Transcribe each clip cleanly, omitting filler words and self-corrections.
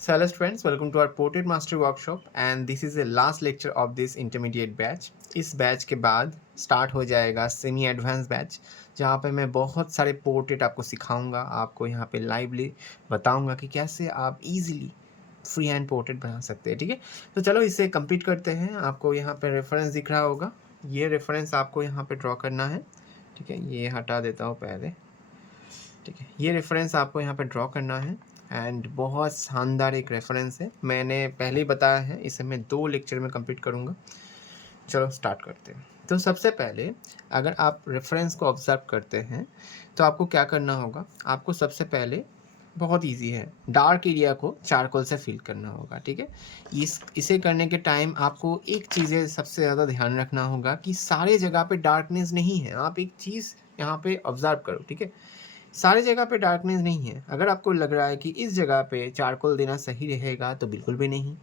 So hello friends, welcome to our Portrait Mastery Workshop and this is the last lecture of this intermediate batch. इस batch के बाद start हो जाएगा semi advance batch, जहाँ पे मैं बहुत सारे पोर्ट्रेट आपको सिखाऊंगा, आपको यहाँ पे लाइवली बताऊंगा कि कैसे आप इजीली फ्री हैंड पोर्ट्रेट बना सकते हैं। ठीक है, तो चलो इसे कंप्लीट करते हैं। आपको यहाँ पे रेफरेंस दिख रहा होगा, ये रेफरेंस आपको यहाँ पे ड्रॉ करना है। ठीक है, ये हटा देता हूँ पहले। ठीक है, ये रेफरेंस आपको यहाँ पे ड्रॉ करना है एंड बहुत शानदार एक रेफरेंस है। मैंने पहले ही बताया है, इसे मैं 2 लेक्चर में कंप्लीट करूँगा। चलो स्टार्ट करते हैं। तो सबसे पहले अगर आप रेफरेंस को ऑब्जर्व करते हैं तो आपको क्या करना होगा, आपको सबसे पहले बहुत इजी है, डार्क एरिया को चारकोल से फिल करना होगा। ठीक है, इसे करने के टाइम आपको एक चीज़ें सबसे ज़्यादा ध्यान रखना होगा कि सारे जगह पे डार्कनेस नहीं है। आप एक चीज़ यहाँ पे ऑब्जर्व करो। ठीक है, सारी जगह पे डार्कनेस नहीं है। अगर आपको लग रहा है कि इस जगह पे चारकोल देना सही रहेगा तो बिल्कुल भी नहीं।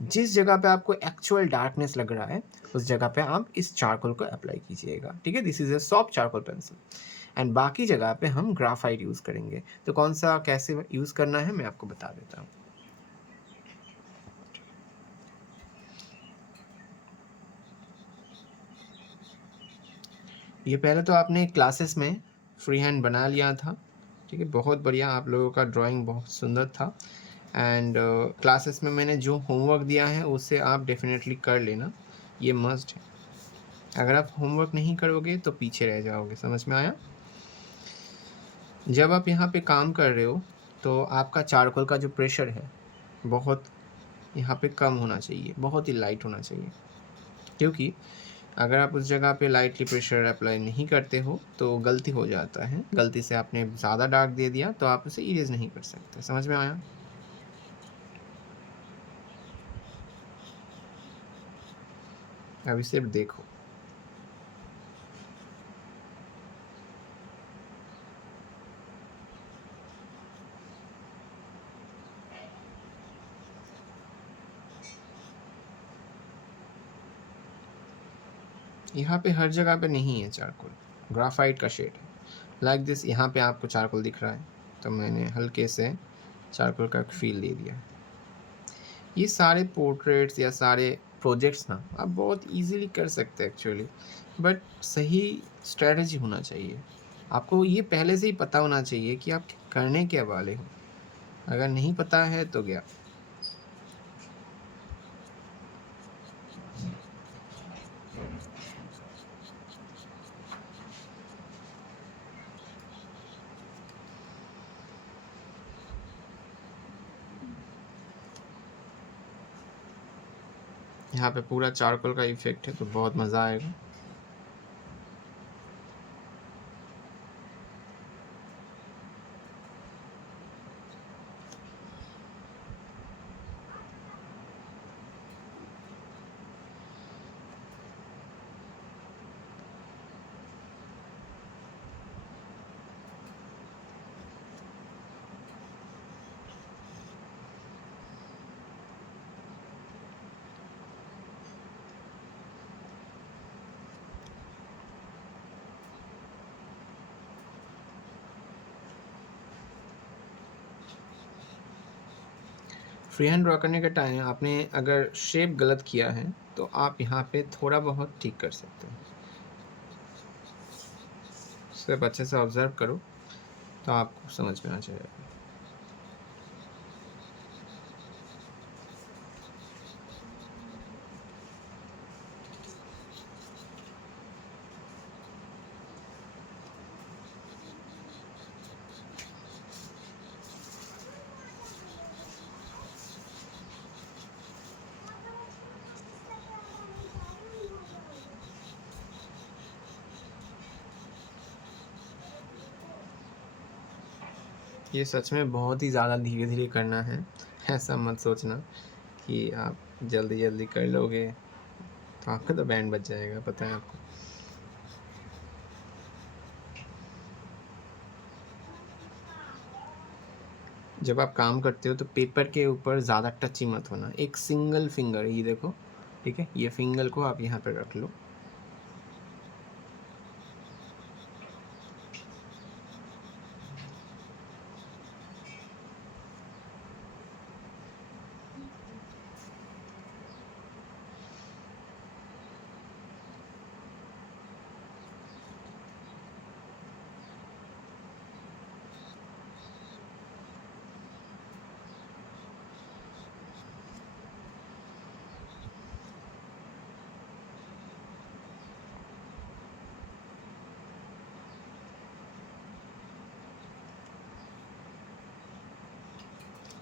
जिस जगह पे आपको एक्चुअल डार्कनेस लग रहा है उस जगह पे आप इस चारकोल को अप्लाई कीजिएगा। ठीक है, this is a soft charcoal pencil and बाकी जगह पे हम ग्राफाइट यूज़ करेंगे। तो कौन सा कैसे यूज़ करना है मैं आपको बता देता हूँ। ये पहले तो आपने क्लासेस में फ्री हैंड बना लिया था। ठीक है, बहुत बढ़िया, आप लोगों का ड्राइंग बहुत सुंदर था एंड क्लासेस में मैंने जो होमवर्क दिया है उससे आप डेफिनेटली कर लेना, ये मस्ट है। अगर आप होमवर्क नहीं करोगे तो पीछे रह जाओगे। समझ में आया? जब आप यहाँ पे काम कर रहे हो तो आपका चारकोल का जो प्रेशर है बहुत यहाँ पे कम होना चाहिए, बहुत ही लाइट होना चाहिए। क्योंकि अगर आप उस जगह पे लाइटली प्रेशर अप्लाई नहीं करते हो तो गलती हो जाता है, गलती से आपने ज़्यादा डार्क दे दिया तो आप उसे इरेज नहीं कर सकते। समझ में आया? अभी सिर्फ देखो। यहाँ पे हर जगह पे नहीं है चारकोल, ग्राफाइट का शेड है लाइक दिस। यहाँ पे आपको चारकोल दिख रहा है तो मैंने हल्के से चारकोल का फील दे दिया। ये सारे पोर्ट्रेट्स या सारे प्रोजेक्ट्स ना आप बहुत इजीली कर सकते हैं एक्चुअली, बट सही स्ट्रेटजी होना चाहिए। आपको ये पहले से ही पता होना चाहिए कि आप करने के वाले हो। अगर नहीं पता है तो गया। यहाँ पे पूरा चारकोल का इफेक्ट है तो बहुत मज़ा आएगा। फ्री हैंड ड्रॉ करने के टाइम आपने अगर शेप गलत किया है तो आप यहाँ पे थोड़ा बहुत ठीक कर सकते हो। सिर्फ अच्छे से ऑब्जर्व करो तो आपको समझ में आ जाएगा। ये सच में बहुत ही ज़्यादा धीरे धीरे करना है। ऐसा मत सोचना कि आप जल्दी जल्दी कर लोगे तो आपका तो बैंड बच जाएगा, पता है आपको। जब आप काम करते हो तो पेपर के ऊपर ज़्यादा टच ही मत होना। एक सिंगल फिंगर, ये देखो, ठीक है, ये फिंगर को आप यहाँ पर रख लो।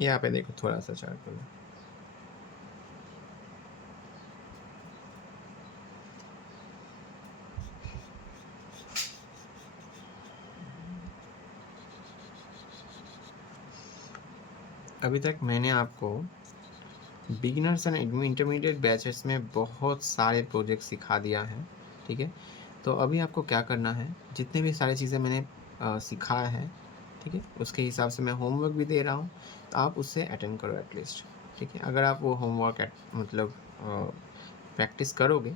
यहाँ पे देखो थोड़ा सा चारकोल। अभी तक मैंने आपको बिगिनर्स एंड इंटरमीडिएट बैचेस में बहुत सारे प्रोजेक्ट सिखा दिया है, ठीक है। तो अभी आपको क्या करना है, जितने भी सारी चीज़ें मैंने सिखाया है, ठीक है, उसके हिसाब से मैं होमवर्क भी दे रहा हूँ, तो आप उससे अटेंड करो एटलीस्ट, ठीक है। अगर आप वो होमवर्क मतलब प्रैक्टिस करोगे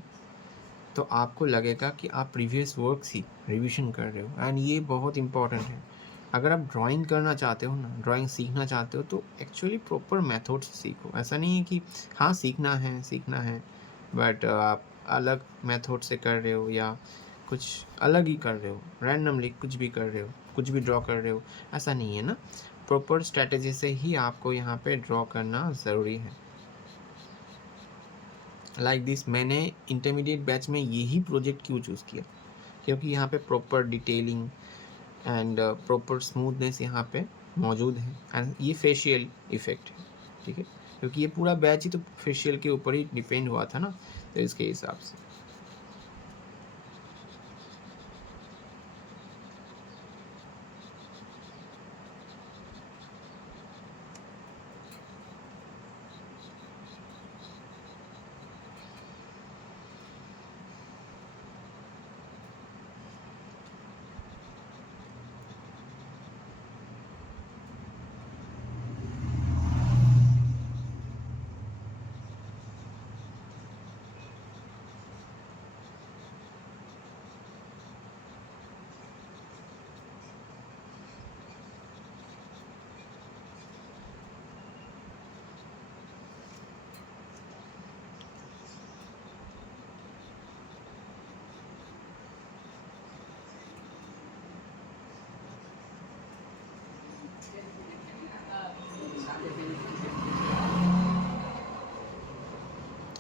तो आपको लगेगा कि आप प्रीवियस वर्क्स ही रिवीजन कर रहे हो, एंड ये बहुत इंपॉर्टेंट है। अगर आप ड्राइंग करना चाहते हो ना, ड्राइंग सीखना चाहते हो, तो एक्चुअली प्रॉपर मेथड से सीखो। ऐसा नहीं है कि हाँ सीखना है बट आप अलग मेथड से कर रहे हो या कुछ अलग ही कर रहे हो, रैंडमली कुछ भी कर रहे हो, कुछ भी ड्रॉ कर रहे हो, ऐसा नहीं है ना। प्रॉपर स्ट्रैटेजी से ही आपको यहाँ पे ड्रॉ करना ज़रूरी है। लाइक दिस मैंने इंटरमीडिएट बैच में यही प्रोजेक्ट क्यों चूज़ किया, क्योंकि यहाँ पे proper detailing and proper smoothness यहाँ पे मौजूद है, एंड ये फेशियल इफेक्ट है, ठीक है, क्योंकि ये पूरा बैच ही तो फेशियल के ऊपर ही डिपेंड हुआ था ना, तो इसके हिसाब से।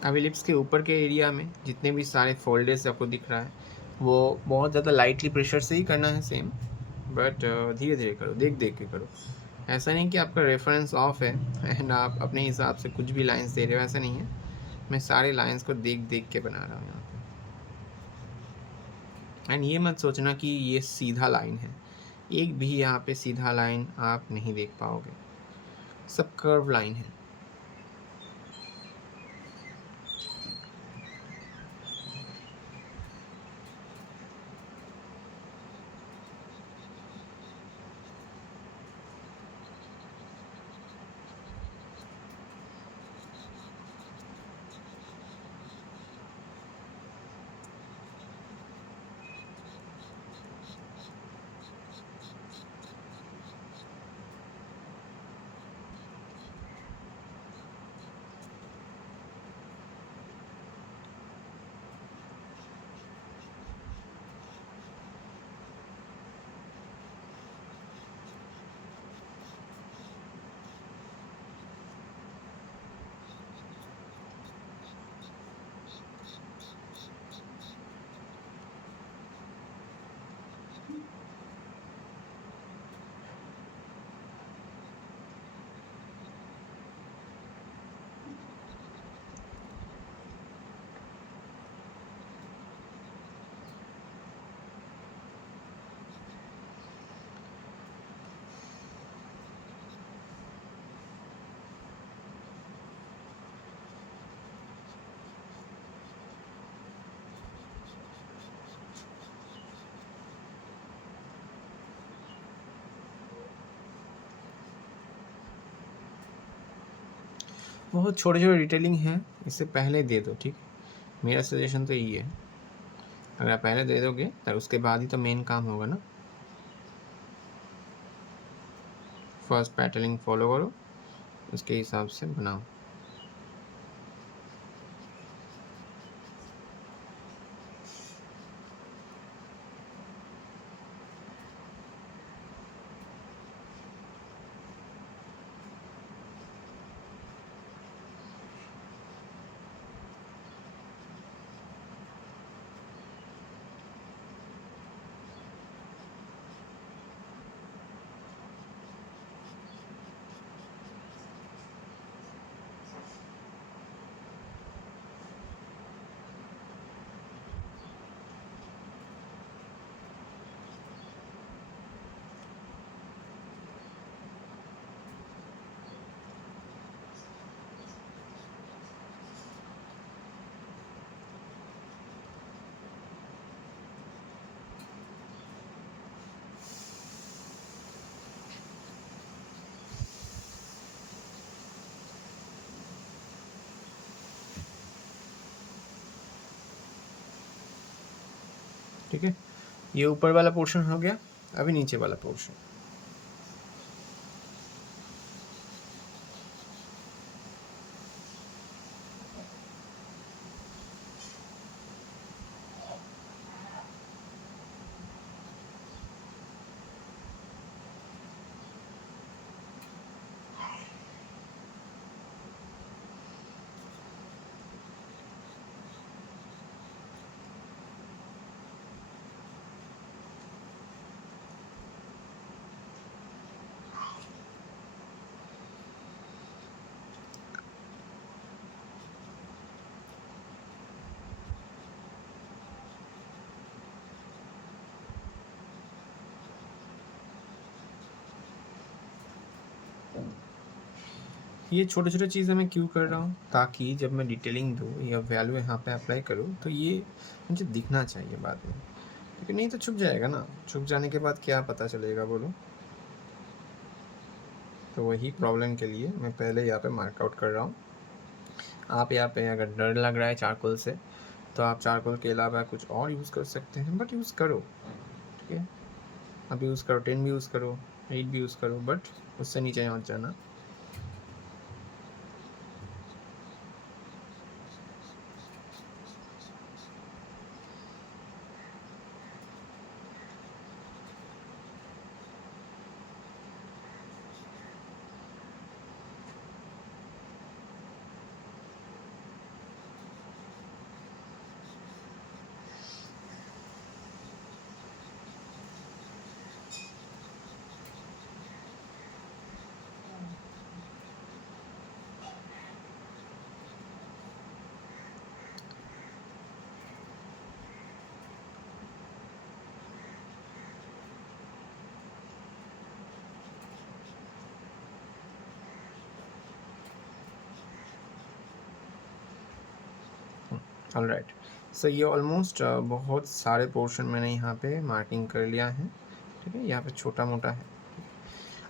अभी लिप्स के ऊपर के एरिया में जितने भी सारे फोल्डर्स आपको दिख रहा है, वो बहुत ज़्यादा लाइटली प्रेशर से ही करना है सेम, बट धीरे धीरे करो, देख देख के करो। ऐसा नहीं कि आपका रेफरेंस ऑफ है एंड आप अपने हिसाब से कुछ भी लाइंस दे रहे हो, ऐसा नहीं है। मैं सारे लाइंस को देख देख के बना रहा हूँ यहाँ पे। एंड ये मत सोचना कि ये सीधा लाइन है, एक भी यहाँ पे सीधा लाइन आप नहीं देख पाओगे, सब कर्व लाइन है। बहुत छोटे छोटे डिटेलिंग है, इससे पहले दे दो, ठीक है। मेरा सजेशन तो यही है, अगर आप पहले दे दोगे तो उसके बाद ही तो मेन काम होगा ना। फर्स्ट पैटर्निंग फॉलो करो, उसके हिसाब से बनाओ। ठीक है, ये ऊपर वाला पोर्शन हो गया। अभी नीचे वाला पोर्शन, ये छोटे छोटे चीज़ें मैं क्यों कर रहा हूँ, ताकि जब मैं डिटेलिंग दूँ या वैल्यू यहाँ पे अप्लाई करूँ तो ये मुझे दिखना चाहिए बाद में, क्योंकि नहीं तो छुप जाएगा ना। छुप जाने के बाद क्या पता चलेगा बोलो। तो वही प्रॉब्लम के लिए मैं पहले यहाँ पे मार्कआउट कर रहा हूँ। आप यहाँ पे अगर डर लग रहा है चारकोल से, तो आप चारकोल के अलावा कुछ और यूज़ कर सकते हैं, बट यूज़ करो। ठीक है, आप यूज़ करो, 10 भी यूज़ करो, 8 भी यूज़ करो, बट उससे नीचे मत जाना। ऑलराइट, सो ये ऑलमोस्ट बहुत सारे पोर्शन मैंने यहाँ पे मार्किंग कर लिया है। ठीक है, यहाँ पे छोटा मोटा है।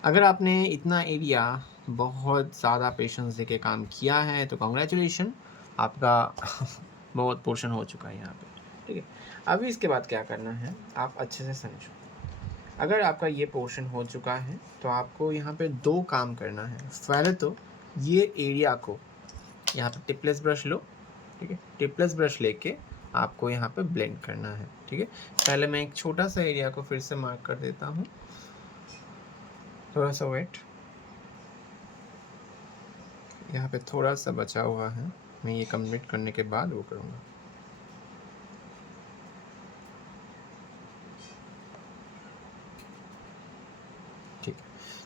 अगर आपने इतना एरिया बहुत ज़्यादा पेशेंस देके काम किया है तो कॉन्ग्रेचुलेशन, आपका बहुत पोर्शन हो चुका है यहाँ पे। ठीक है, अभी इसके बाद क्या करना है आप अच्छे से समझो। अगर आपका ये पोर्शन हो चुका है तो आपको यहाँ पे 2 काम करना है। पहले तो ये एरिया को यहाँ पे टिपलेस ब्रश लो। ठीक है, टिपलेस ब्रश लेके आपको यहाँ पे ब्लेंड करना है। ठीक है, पहले मैं एक छोटा सा एरिया को फिर से मार्क कर देता हूँ, थोड़ा सा वेट यहाँ पे थोड़ा सा बचा हुआ है, मैं ये कंप्लीट करने के बाद वो करूँगा। ठीक है,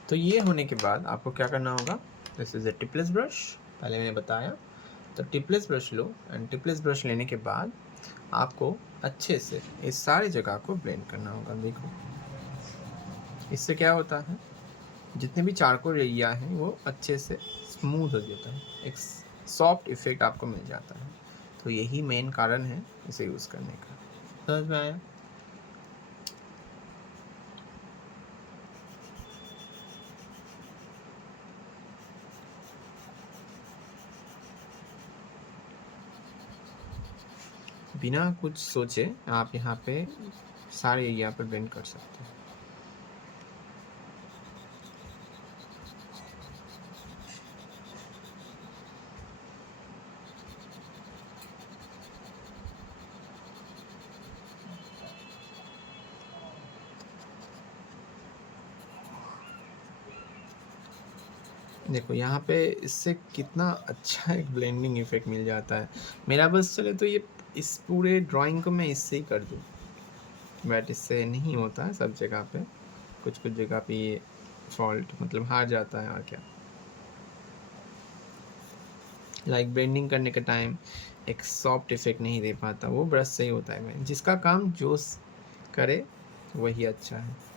तो ये होने के बाद आपको क्या करना होगा, दिस इज़ ए टिपलेस ब्रश, पहले मैंने बताया। तो टिपलेस ब्रश लो, एंड टिपलेस ब्रश लेने के बाद आपको अच्छे से इस सारी जगह को ब्लेंड करना होगा। देखो इससे क्या होता है, जितने भी चारकोल एरिया हैं वो अच्छे से स्मूथ हो जाता है, एक सॉफ्ट इफेक्ट आपको मिल जाता है। तो यही मेन कारण है इसे यूज़ करने का। समझ में आया? बिना कुछ सोचे आप यहाँ पे सारे एरिया पे ब्लेंड कर सकते हैं। देखो यहाँ पे इससे कितना अच्छा एक ब्लेंडिंग इफेक्ट मिल जाता है। मेरा बस चले तो ये इस पूरे ड्राइंग को मैं इससे ही कर दूँ, बट इससे नहीं होता है सब जगह पे। कुछ कुछ जगह पे ये फॉल्ट मतलब हार जाता है, और क्या। लाइक ब्लेंडिंग करने के टाइम एक सॉफ्ट इफेक्ट नहीं दे पाता, वो ब्रश से ही होता है। जिसका काम जो करे वही अच्छा है।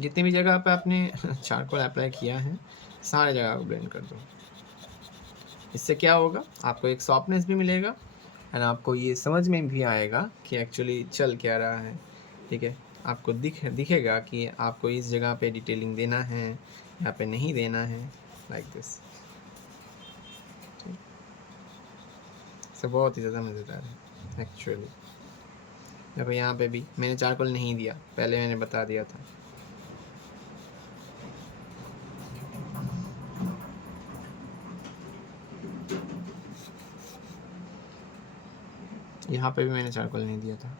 जितनी भी जगह पे आपने चारकोल अप्लाई किया है सारे जगह को ब्लेंड कर दो। इससे क्या होगा, आपको एक सॉफ्टनेस भी मिलेगा एंड आपको ये समझ में भी आएगा कि एक्चुअली चल क्या रहा है। ठीक है, आपको दिखेगा कि आपको इस जगह पे डिटेलिंग देना है, यहाँ पे नहीं देना है, लाइक दिस। तो बहुत ही ज़्यादा मज़ेदार है एक्चुअली। देखो यहाँ पे भी मैंने चारकोल नहीं दिया, पहले मैंने बता दिया था। यहाँ पे भी मैंने चारकोल नहीं दिया था।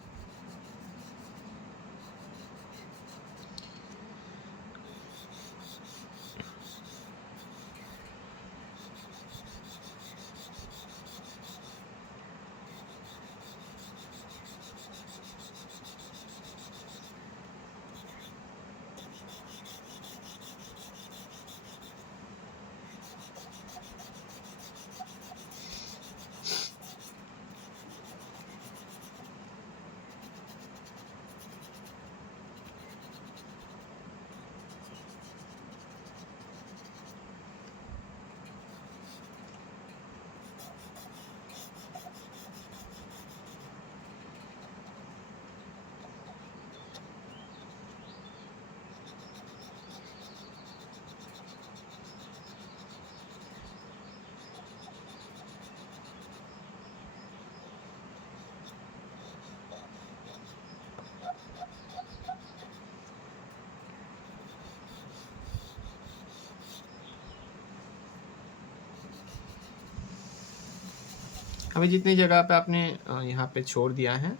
अभी जितनी जगह पे आपने यहाँ पे छोड़ दिया है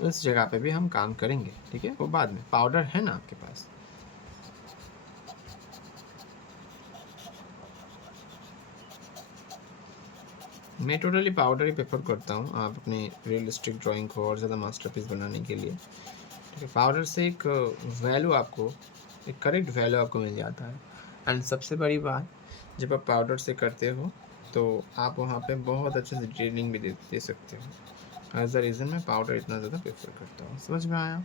उस जगह पे भी हम काम करेंगे। ठीक है, वो बाद में। पाउडर है ना आपके पास? मैं टोटली पाउडर ही प्रेफर करता हूँ आप अपने रियलिस्टिक ड्राइंग को और ज़्यादा मास्टरपीस बनाने के लिए। ठीक है, पाउडर से एक वैल्यू आपको, एक करेक्ट वैल्यू आपको मिल जाता है। एंड सबसे बड़ी बात, जब आप पाउडर से करते हो तो आप वहाँ पे बहुत अच्छे से डिटेलिंग भी दे सकते हो। एज द रीज़न मैं पाउडर इतना ज़्यादा प्रेफर करता हूँ। समझ में आया?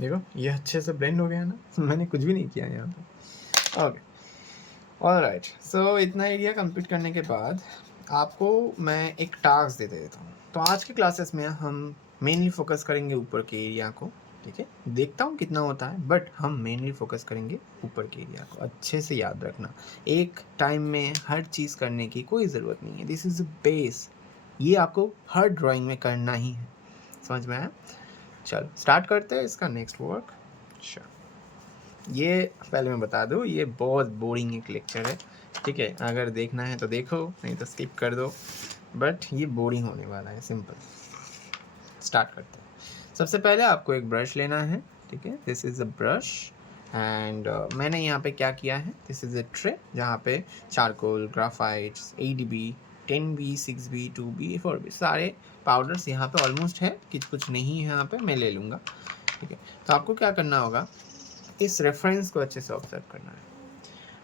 देखो ये अच्छे से ब्लेंड हो गया ना मैंने कुछ भी नहीं किया यहाँ पे। Okay, alright. सो इतना एरिया कंप्लीट करने के बाद आपको मैं एक टास्क दे देता हूँ। तो आज के क्लासेस में हम मेनली फोकस करेंगे ऊपर के एरिया को। ठीक है, देखता हूँ कितना होता है, बट हम मेनली फोकस करेंगे ऊपर के एरिया को। अच्छे से याद रखना, एक टाइम में हर चीज़ करने की कोई ज़रूरत नहीं है। दिस इज़ बेस, ये आपको हर ड्राइंग में करना ही है। समझ में आया? चलो स्टार्ट करते हैं इसका नेक्स्ट वर्क। अच्छा, ये पहले मैं बता दूँ, ये बहुत बोरिंग एक लेक्चर है। ठीक है, अगर देखना है तो देखो, नहीं तो स्किप कर दो, बट ये बोरिंग होने वाला है। सिंपल स्टार्ट करते हैं। सबसे पहले आपको एक ब्रश लेना है। ठीक है, this is a brush and मैंने यहाँ पे क्या किया है, दिस इज़ अ ट्रे जहाँ पे charcoal, ग्राफाइट्स, ADB, 10B, 6B, 2B, 4B सारे पाउडर्स यहाँ पे ऑलमोस्ट है। कुछ नहीं है यहाँ पे, मैं ले लूँगा। ठीक है, तो आपको क्या करना होगा, इस रेफरेंस को अच्छे से ऑब्जर्व करना है।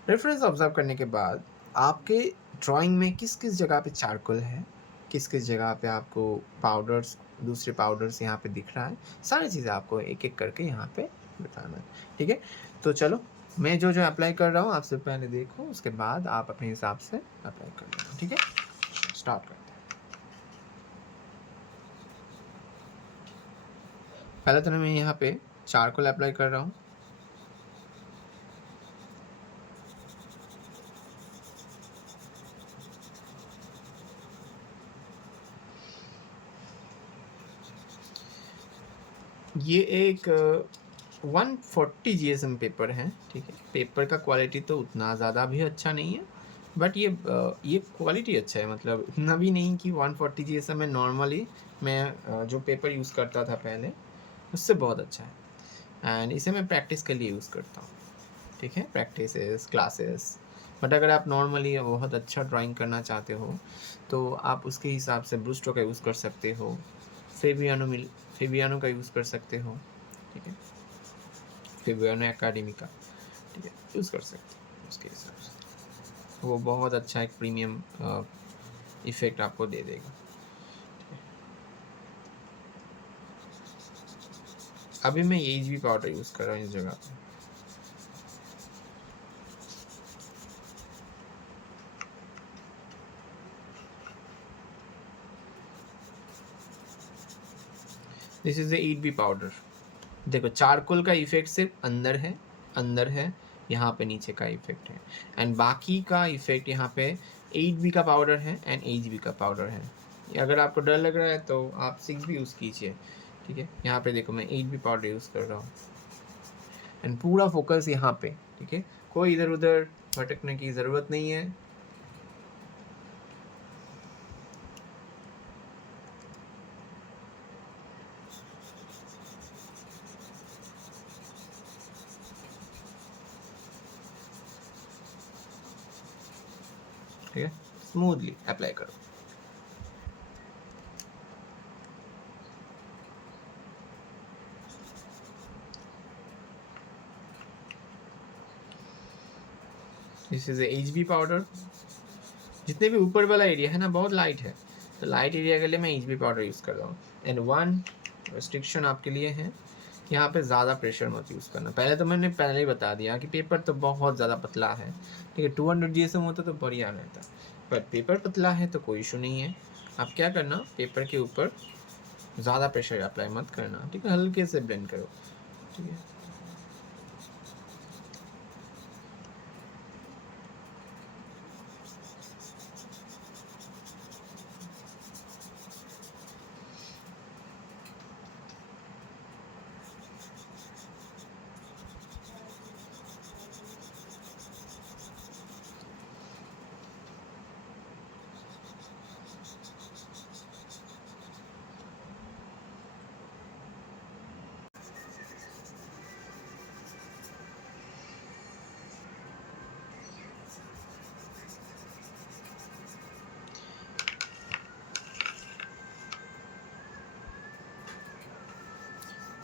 रेफरेंस ऑब्जर्व करने के बाद आपके ड्राइंग में किस किस जगह पे चारकोल है, किस किस जगह पे आपको पाउडर्स, दूसरे पाउडर्स यहाँ पे दिख रहा है, सारी चीज़ें आपको एक एक करके यहाँ पे बताना है। ठीक है, तो चलो मैं जो जो अप्लाई कर रहा हूँ आपसे पहले देखो, उसके बाद आप अपने हिसाब से अप्लाई कर लेना। ठीक है, स्टार्ट करते हैं। पहले तो मैं यहाँ पे चारकोल अप्लाई कर रहा हूँ। ये एक 140 जीएसएम पेपर है। ठीक है, पेपर का क्वालिटी तो उतना ज़्यादा भी अच्छा नहीं है, बट ये क्वालिटी अच्छा है, मतलब इतना भी नहीं कि 140 जीएसएम में नॉर्मली मैं जो पेपर यूज़ करता था पहले उससे बहुत अच्छा है। एंड इसे मैं प्रैक्टिस के लिए यूज़ करता हूँ। ठीक है, प्रैक्टिसेस, क्लासेस। बट अगर आप नॉर्मली बहुत अच्छा ड्राइंग करना चाहते हो तो आप उसके हिसाब से ब्रूस्टो का यूज़ कर सकते हो, फेबियानो का यूज़ कर सकते हो। ठीक है, फेबियानो एकेडमी का, ठीक है, यूज़ कर सकते हो उसके हिसाब से। वो बहुत अच्छा एक प्रीमियम इफ़ेक्ट आपको दे देगा। अभी मैं एचबी पाउडर यूज़ कर रहा हूँ इस जगह पे। This is the HB powder. देखो चारकोल का इफेक्ट सिर्फ अंदर है, यहाँ पे नीचे का इफेक्ट है, एंड बाकी का इफेक्ट यहाँ पे 8B का पाउडर है एंड HB का पाउडर है। अगर आपको डर लग रहा है तो आप 6B यूज़ कीजिए। ठीक है, यहाँ पे देखो मैं 8B पाउडर यूज़ कर रहा हूँ एंड पूरा फोकस यहाँ पे। ठीक है, कोई इधर उधर भटकने की ज़रूरत नहीं है। ठीक है, स्मूथली अप्लाई करो। This is HB powder. जितने भी ऊपर वाला एरिया है ना बहुत लाइट है, तो लाइट एरिया के लिए मैं HB पाउडर यूज़ कर रहा हूँ। एंड वन रेस्ट्रिक्शन आपके लिए है कि यहाँ पे ज़्यादा प्रेशर मत यूज़ करना। पहले तो मैंने पहले ही बता दिया कि पेपर तो बहुत ज़्यादा पतला है। ठीक है, 200 GSM होता तो बढ़िया रहता, पर पेपर पतला है तो कोई इशू नहीं है। आप क्या करना, पेपर के ऊपर ज़्यादा प्रेशर अप्लाई मत करना। ठीक है, हल्के से ब्लेंड करो। ठीक है,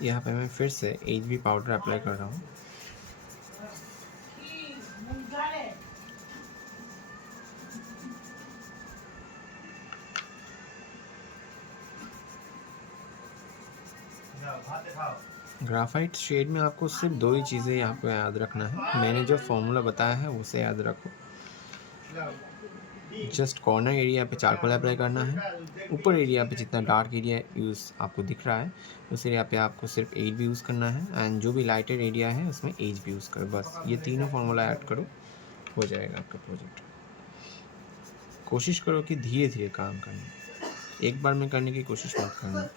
यहाँ पे मैं फिर से HB पाउडर अप्लाई कर रहा हूँ। ग्राफाइट शेड में आपको सिर्फ दो ही चीज़ें यहाँ पे याद रखना है। मैंने जो फॉर्मूला बताया है उसे याद रखो। जस्ट कॉर्नर एरिया पे चारकोल अप्लाई करना है। ऊपर एरिया पे जितना डार्क एरिया यूज़ आपको दिख रहा है उस एरिया पे आपको सिर्फ HB यूज़ करना है, एंड जो भी लाइटर एरिया है उसमें HB यूज़ करो। बस ये तीनों फार्मूला ऐड करो, हो जाएगा आपका प्रोजेक्ट। कोशिश करो कि धीरे धीरे काम करना, एक बार में करने की कोशिश मत करना।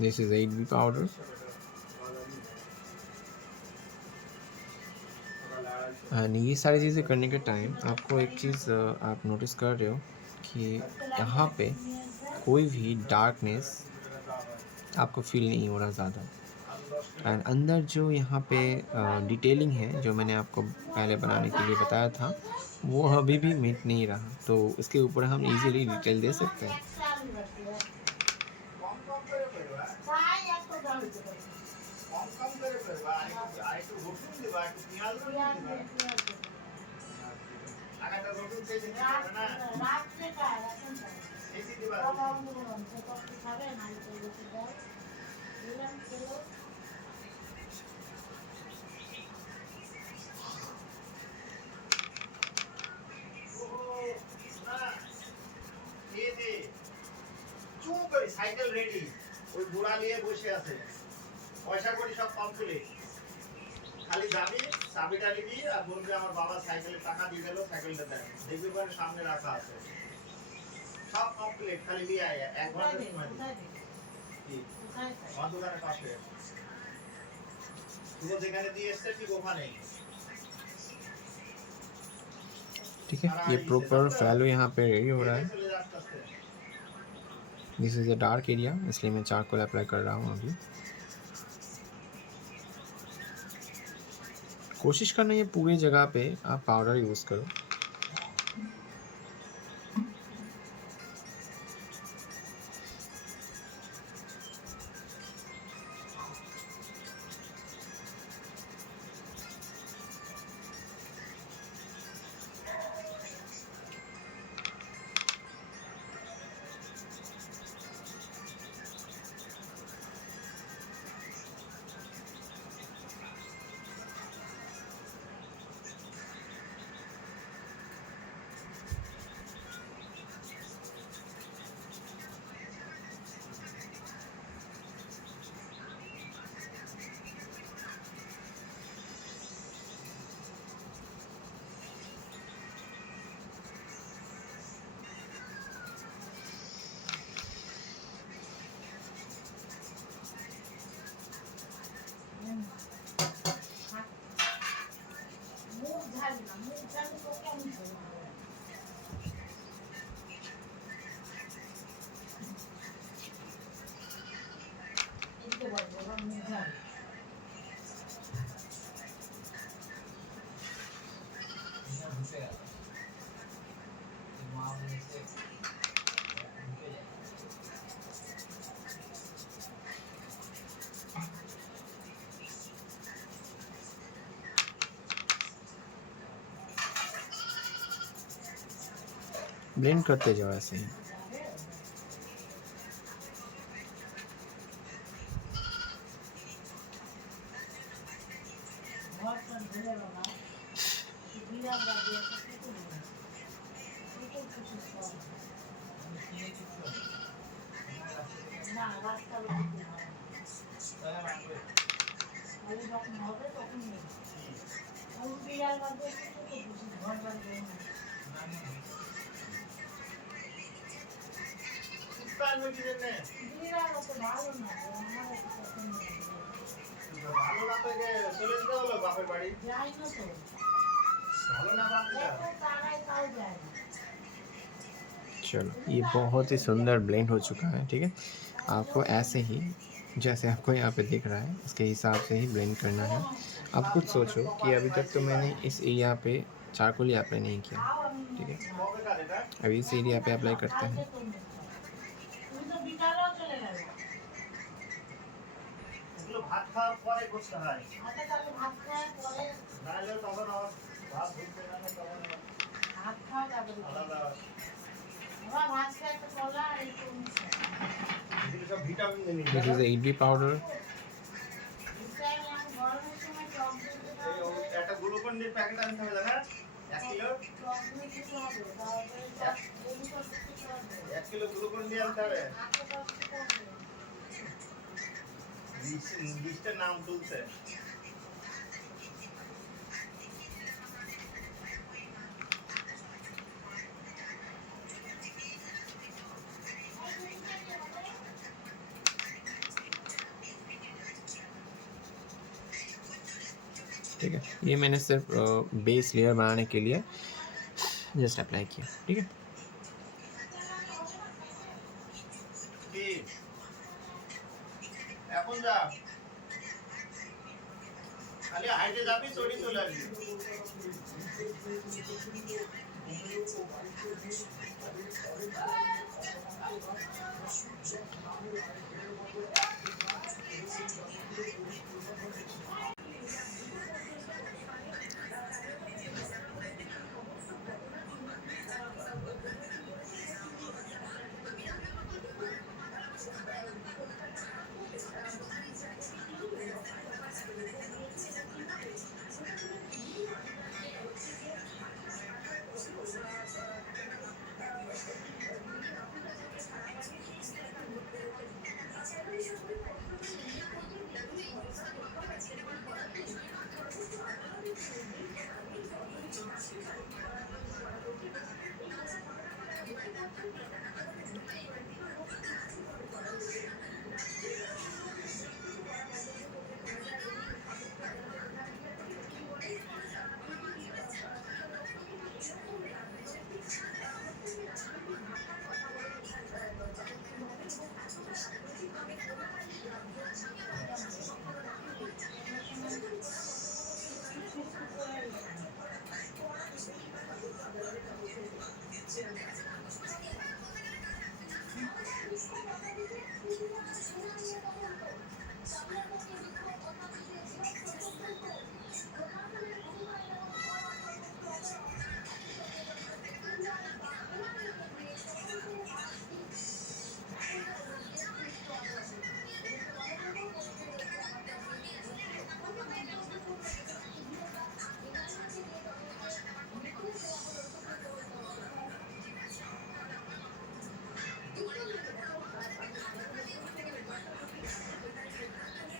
This is HB powder. And ये सारी चीज़ें करने के टाइम आपको एक चीज़ आप नोटिस कर रहे हो कि यहाँ पे कोई भी डार्कनेस आपको फील नहीं हो रहा ज़्यादा। एंड अंदर जो यहाँ पे डिटेलिंग है जो मैंने आपको पहले बनाने के लिए बताया था वो अभी भी मिट नहीं रहा, तो इसके ऊपर हम इजीली डिटेल दे सकते हैं। সাইকেল রেডি, ওই বুড়া নিয়ে বসে আছে, পয়সা করি সব কমপ্লিট, খালি যাবি চাবিটা নিবি আর বলবি আমার বাবা সাইকেলের টাকা দিয়ে গেল, সাইকেলটা দেন, দেখবি ওখানে সামনে রাখা আছে, সব কমপ্লিট, খালি নিয়ে আয়, 1 ঘন্টা সময় দিবি। কি আমার দোকানের পাশে, তুই যেখানে দিয়ে এসছে ঠিক ওখানে। ठीक है, ये प्रॉपर फैलो यहाँ पे रेडी हो रहा है। This is a dark area, इसलिए मैं चारकोल अप्लाई कर रहा हूँ अभी। कोशिश करना ये पूरी जगह पे आप पाउडर यूज़ करो। ब्लेंड करते जाओ ऐसे ही। चलो, ये बहुत ही सुंदर ब्लेंड हो चुका है। ठीक है, आपको ऐसे ही जैसे आपको यहाँ पे दिख रहा है इसके हिसाब से ही ब्लेंड करना है। आप खुद सोचो कि अभी तक तो मैंने इस एरिया पे चारकोल ही अप्लाई नहीं किया। ठीक है, अभी इस एरिया पे अप्लाई करते हैं। ভাত খাওয়ার পরে করতে হয়, আচ্ছা তাহলে ভাত খাওয়ার পরে নাহলে তখন আবার ভাত দিতে না, তখন ভাত খাওয়া যাবে আলাদা, আমরা ভাত খাই তো কলা আর এই এগুলো সব ভিটামিন নেই। This is the idli powder. একটা গ্লুকোন-ডির প্যাকেট আনতে হবে না, 1 কিলো 1 কিলো গ্লুকোন-ডি আনতে হবে। লিস্টের নাম তুলছে। ठीक है, ये मैंने सिर्फ बेस लेयर बनाने के लिए जस्ट अप्लाई किया। ठीक है, এখন যা খালি হাইটে যাবি চড়ি চলে আসবি।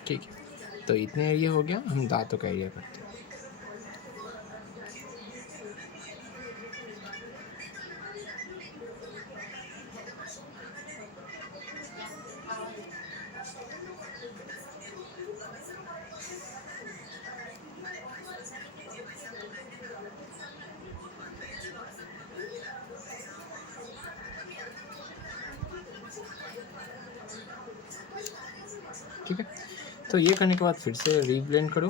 ठीक है, तो इतने एरिया हो गया, हम दाँतों का एरिया करते हैं। ठीक है, तो ये करने के बाद फिर से रीब्लेंड करो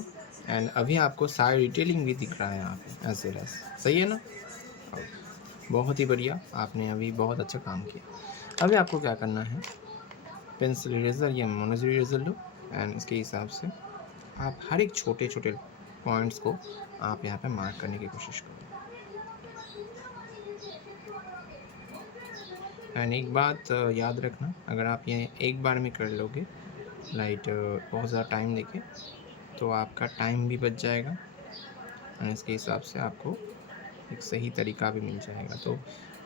एंड अभी आपको साइड डिटेलिंग भी दिख रहा है यहाँ पे एज़ वेल एज़, सही है ना? ओके, बहुत ही बढ़िया, आपने अभी बहुत अच्छा काम किया। अभी आपको क्या करना है, पेंसिल इरेज़र या मोनोज़ इरेज़र लो एंड इसके हिसाब से आप हर एक छोटे-छोटे पॉइंट्स को आप यहाँ पे मार्क करने की कोशिश करो। एंड एक बात याद रखना, अगर आप ये एक बार में कर लोगे लाइक बहुत ज़्यादा टाइम लेके, तो आपका टाइम भी बच जाएगा एंड इसके हिसाब से आपको एक सही तरीका भी मिल जाएगा। तो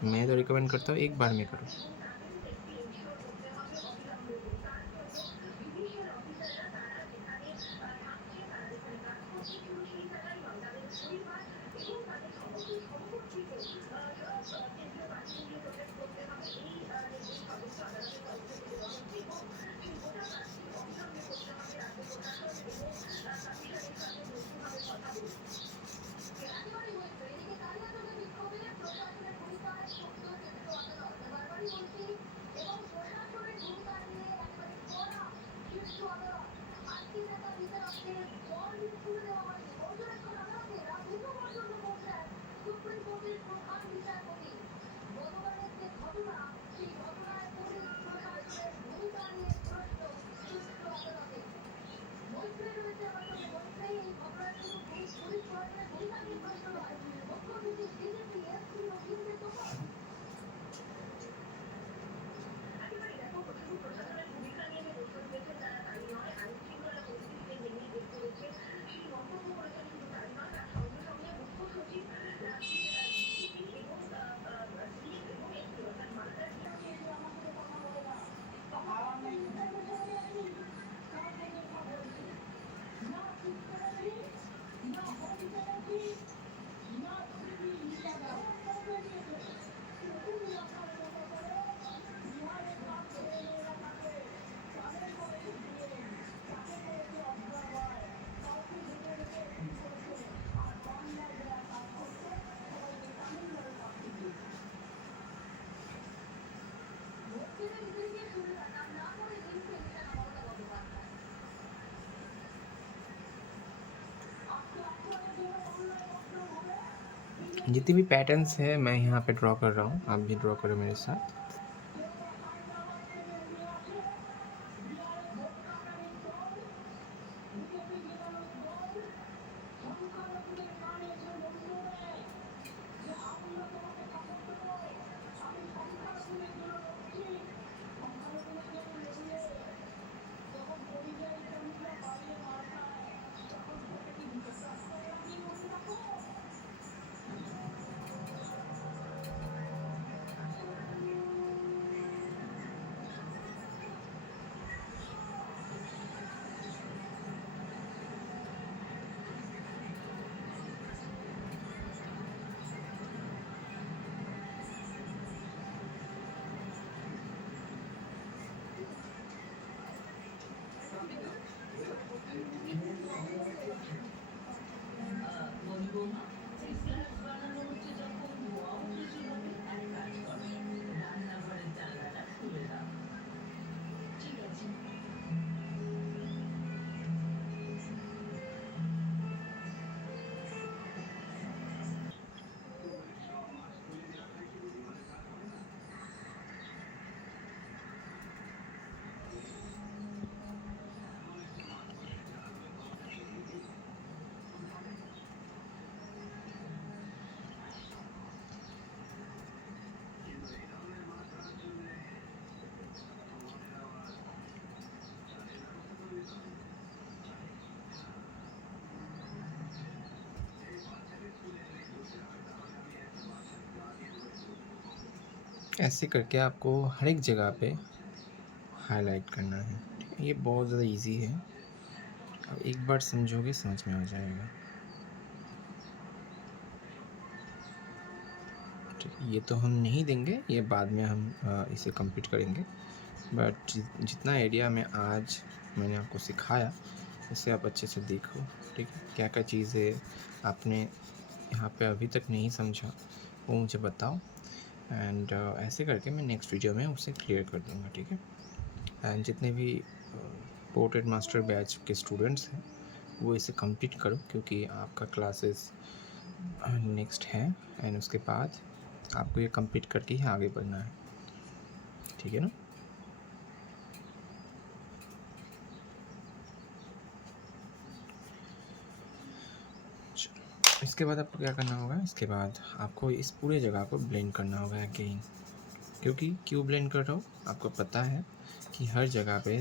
मैं तो रिकमेंड करता हूँ एक बार में करो। जितनी भी पैटर्न्स है मैं यहाँ पे ड्रॉ कर रहा हूँ, आप भी ड्रॉ करो मेरे साथ। ऐसे करके आपको हर एक जगह पे हाईलाइट करना है। ठीक है? ये बहुत ज़्यादा ईज़ी है अब एक बार समझोगे समझ में आ जाएगा। ठीक है, ये तो हम नहीं देंगे, ये बाद में हम इसे कंप्लीट करेंगे। बट जितना आइडिया मैं आज मैंने आपको सिखाया उसे आप अच्छे से देखो। ठीक है, क्या क्या चीज़ें आपने यहाँ पे अभी तक नहीं समझा वो मुझे बताओ, एंड ऐसे करके मैं नेक्स्ट वीडियो में उसे क्लियर कर दूँगा। ठीक है, एंड जितने भी पोर्ट्रेट मास्टर बैच के स्टूडेंट्स हैं वो इसे कंप्लीट करो, क्योंकि आपका क्लासेस नेक्स्ट है एंड उसके बाद आपको ये कंप्लीट करके ही आगे बढ़ना है। ठीक है ना। इसके बाद आपको क्या करना होगा, इसके बाद आपको इस पूरे जगह को ब्लेंड करना होगा अगेन। क्योंकि क्यों ब्लेंड कर रहा हूँ, आपको पता है कि हर जगह पे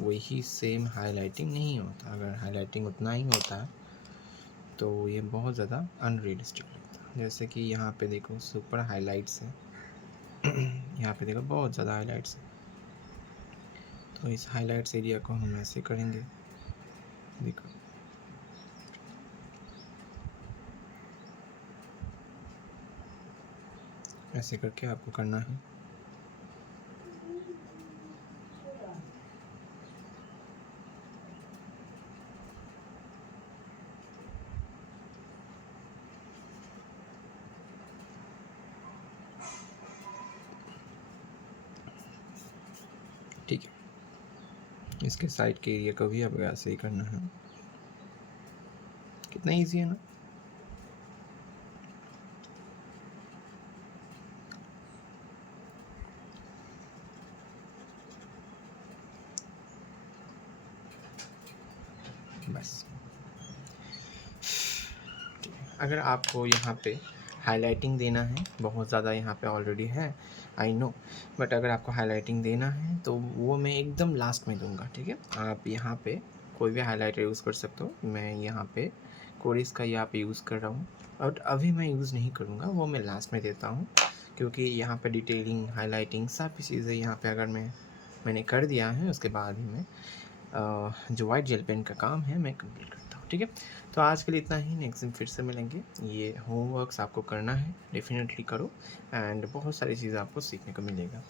वही सेम हाईलाइटिंग नहीं होता। अगर हाईलाइटिंग उतना ही होता है तो ये बहुत ज़्यादा अनरियलिस्टिक लगता है। जैसे कि यहाँ पे देखो सुपर हाईलाइट्स है यहाँ पे देखो बहुत ज़्यादा हाईलाइट्स है। तो इस हाईलाइट्स एरिया को हम ऐसे करेंगे, देखो ऐसे करके आपको करना है। ठीक है, इसके साइड के एरिया को भी अब ऐसे ही करना है। कितना इजी है ना। बस अगर आपको यहाँ पे हाइलाइटिंग देना है, बहुत ज़्यादा यहाँ पे ऑलरेडी है आई नो, बट अगर आपको हाइलाइटिंग देना है तो वो मैं एकदम लास्ट में दूंगा। ठीक है, आप यहाँ पे कोई भी हाइलाइटर यूज़ कर सकते हो। मैं यहाँ पे कोरिस का यहाँ पे यूज़ कर रहा हूँ, और अभी मैं यूज़ नहीं करूँगा, वो मैं लास्ट में देता हूँ। क्योंकि यहाँ पे डिटेलिंग हाइलाइटिंग सब चीज़ें यहाँ पे अगर मैंने कर दिया है, उसके बाद ही मैं जो वाइट जेल पेन का काम है मैं कंप्लीट करता हूँ। ठीक है, तो आज के लिए इतना ही। नेक्स्ट दिन फिर से मिलेंगे। ये होमवर्क्स आपको करना है, डेफिनेटली करो, एंड बहुत सारी चीज़ें आपको सीखने को मिलेगा।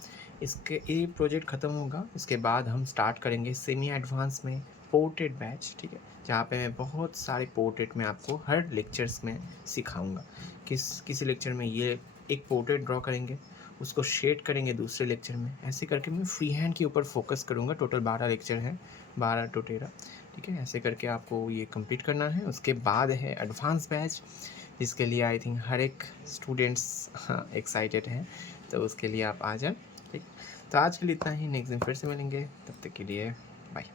इसके ये प्रोजेक्ट ख़त्म होगा, इसके बाद हम स्टार्ट करेंगे सेमी एडवांस में पोर्ट्रेट बैच। ठीक है, जहाँ पे मैं बहुत सारे पोर्ट्रेट में आपको हर लेक्चर्स में सिखाऊंगा। किसी लेक्चर में ये एक पोर्ट्रेट ड्रॉ करेंगे, उसको शेड करेंगे दूसरे लेक्चर में, ऐसे करके मैं फ्री हैंड के ऊपर फोकस करूँगा। टोटल 12 लेक्चर हैं, 12 टू 13। ठीक है, ऐसे करके आपको ये कंप्लीट करना है। उसके बाद है एडवांस बैच, जिसके लिए आई थिंक हर एक स्टूडेंट्स एक्साइटेड हैं, तो उसके लिए आप आ जाए। ठीक, तो आज के लिए इतना ही। नेक्स्ट दिन फिर से मिलेंगे, तब तक के लिए बाय।